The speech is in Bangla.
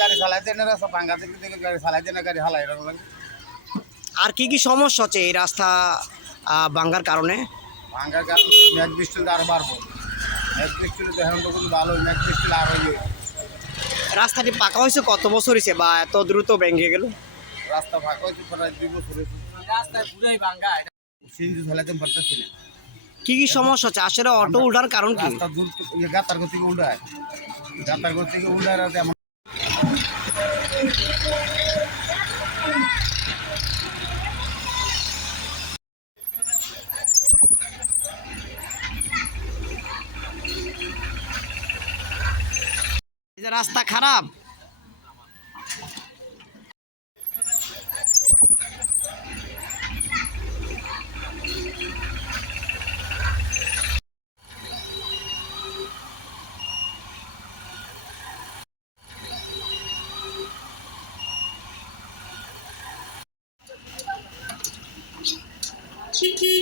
গাড়ি চালাই দেয় না রাস্তা ভাঙ্গা থেকে থেকে গাড়ি চালাই দেয় না গাড়ি হালাই লাগে। আর কি কি সমস্যা হচ্ছে এই রাস্তা ভাঙ্গার কারণে? ভাঙ্গার কারণে মেঘ বৃষ্টি হলে আরও বাড়বো। মেঘ বৃষ্টি তো এখন তো কোনো ভালো মেঘ বৃষ্টি হলে আরও ইয়ে। রাস্তাটি পাকা হয়েছে কত বছর হয়েছে বা এত দ্রুত ভেঙে গেল? রাস্তা ফাঁকা হয়েছে প্রায় দুই বছর হয়েছে। রাস্তায় পুরাই ভাঙ্গা পারতেছি না। কি কি সমস্যা হচ্ছে? আসলে অটো উঠার কারণ কি? রাস্তা দূর ইয়ে গাতার থেকে গাতার থেকে রাতে যে রাস্তা খারাপ Chiquitita.